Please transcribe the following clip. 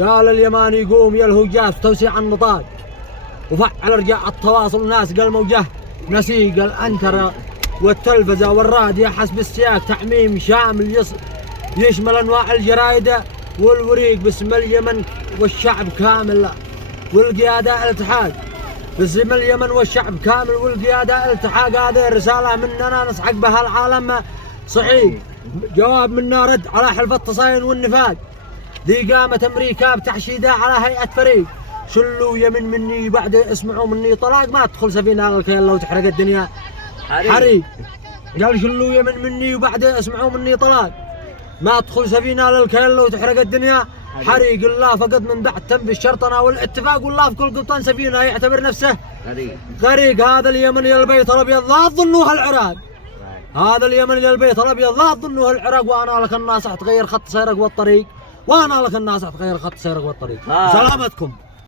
قال اليماني قوم يا الهجاس توسيع النطاق وفعل رجاء التواصل الناس قال موجه نسيق الأنكرة والتلفزة والراديو حسب السياق تعميم شامل يشمل أنواع الجرايد والوريق باسم اليمن والشعب كامل والقيادة الاتحاد باسم اليمن والشعب كامل والقيادة الاتحاد. هذه الرسالة مننا نسحق بها العالم صحيح. جواب منا رد على حلف التصاين والنفاق ذي قامت أمريكا بتحشيدها على هيئة فريق. شلوا يمن مني بعد اسمعوا مني طلاق ما تدخل سفينة على الكيل لو تحرق الدنيا حريق. قال شلوا يمن مني وبعد اسمعوا مني طلاق ما تدخل سفينة على الكيل لو تحرق الدنيا حريق. الله فقد من بعد تم الشرطنا والاتفاق والله في كل قبطان سفينة يعتبر نفسه غريق. هذا اليمن يا البيت الأبيض لا تظنوها العراق. هذا اليمن يا البيت الأبيض لا تظنوها العراق. وأنا لك الناصح تغير خط سيرك والطريق. وأنا لك الناصح تغير خط سيرك والطريق. سلامتكم.